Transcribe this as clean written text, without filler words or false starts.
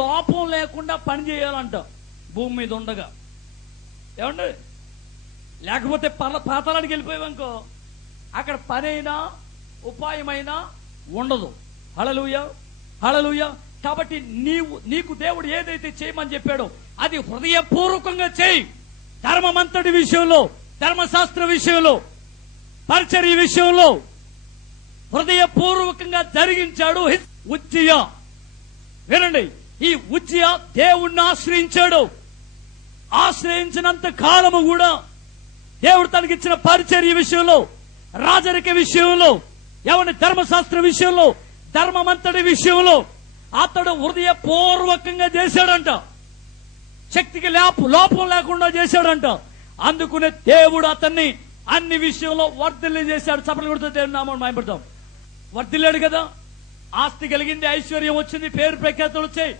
లోపం లేకుండా పని చేయాలంట భూమి మీద ఉండగా. ఏమండి, లేకపోతే పాతాళానికి వెళ్ళిపోయావనుకో అక్కడ పని అయినా ఉపాయమైనా ఉండదు. హల్లెలూయా, హల్లెలూయా. కాబట్టి నీకు దేవుడు ఏదైతే చేయమని చెప్పాడో అది హృదయపూర్వకంగా చేయి. ధర్మమంతటి విషయంలో, ధర్మశాస్త్ర విషయంలో, పరిచర్య విషయంలో హృదయపూర్వకంగా జరిగించాడు ఉజ్జియా. వినండి, ఈ ఉజ్జియా దేవుణ్ణి ఆశ్రయించాడు. ఆశ్రయించినంత కాలము కూడా దేవుడు తనకిచ్చిన పరిచర్య విషయంలో, రాజరిక విషయంలో, ఎవరి ధర్మశాస్త్ర విషయంలో, ధర్మమంతటి విషయంలో అతడు హృదయపూర్వకంగా చేశాడంట. శక్తికి లోపం లేకుండా చేశాడంట. అందుకునే దేవుడు అతన్ని అన్ని విషయంలో వర్ధిల్లు చేశాడు. చప్పట్లు కొడుతూ దేవుని నామమును మహిమపడతాం. వర్ధిల్లాడు కదా, ఆస్తి కలిగింది, ఐశ్వర్యం వచ్చింది, పేరు ప్రఖ్యాతులు వచ్చాయి,